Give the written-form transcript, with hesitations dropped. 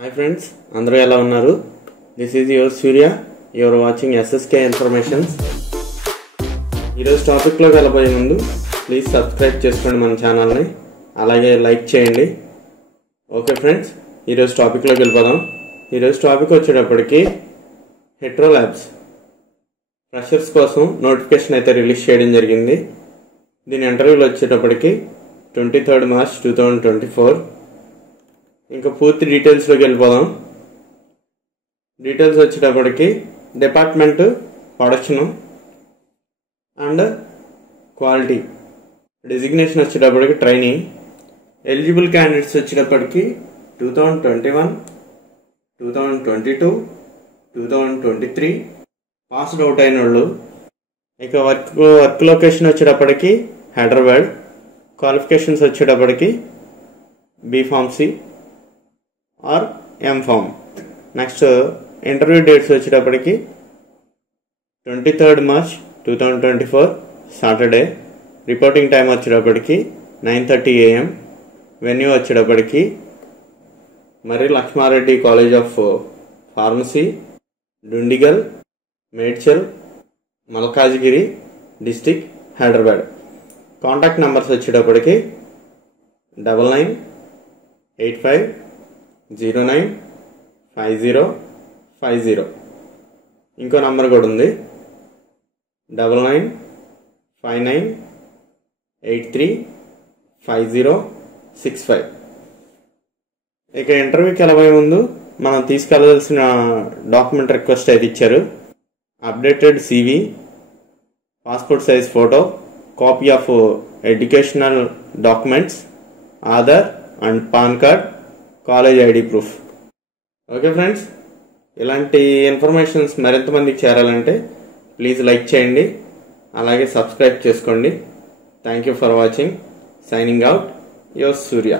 Hi friends, అందరూ ఎలా ఉన్నారు? This is your Surya. You are watching SSK Informations. ఈరోజు టాపిక్లోకి వెళ్ళబోయే ముందు ప్లీజ్ సబ్స్క్రైబ్ చేసుకోండి మన ఛానల్ని, అలాగే లైక్ చేయండి. ఓకే ఫ్రెండ్స్, ఈరోజు టాపిక్లోకి వెళ్ళిపోదాం. ఈరోజు టాపిక్ వచ్చేటప్పటికి హెట్రో ల్యాబ్స్ ఫ్రెషర్స్ కోసం నోటిఫికేషన్ అయితే రిలీజ్ చేయడం జరిగింది. దీని ఇంటర్వ్యూలు వచ్చేటప్పటికి 23 March 2024. ఇంకా పూర్తి డీటెయిల్స్లోకి వెళ్ళిపోదాం. డీటెయిల్స్ వచ్చేటప్పటికి department production and quality, designation వచ్చేటప్పటికి ట్రైనింగ్. ఎలిజిబుల్ క్యాండిడేట్స్ వచ్చేటప్పటికి 2021, 2022, 2023 పాస్డ్ అవుట్ అయిన వాళ్ళు. ఇక వర్క్ లొకేషన్ వచ్చేటప్పటికి హైదరాబాద్. క్వాలిఫికేషన్స్ వచ్చేటప్పటికి B pharmacy or M pharm. Next interview dates వచ్చేటప్పటికి 23 March 2024 సాటర్డే. రిపోర్టింగ్ టైం వచ్చేటప్పటికి 9:30 AM. వెన్యూ వచ్చేటప్పటికి మరి Lakshma Reddy college of pharmacy, Dundigal, Medchal, Malkajgiri district, Hyderabad. Contact numbers వచ్చేటప్పటికి 9985095050. ఇంకో నంబర్ కూడా ఉంది, 9959835065. ఇక ఇంటర్వ్యూకి వెళ్ళబోయే ముందు మనం తీసుకెళ్లాల్సిన డాక్యుమెంట్ రిక్వెస్ట్ అయితే ఇచ్చారు. Updated CV, passport size photo, copy of educational documents, Aadhaar and pan card, college ID proof. Okay friends, ఇలాంటి ఇన్ఫర్మేషన్స్ మరింత మందికి చేరాలంటే ప్లీజ్ లైక్ చేయండి, అలాగే సబ్స్క్రైబ్ చేసుకోండి. Thank you for watching. Signing out, your Surya.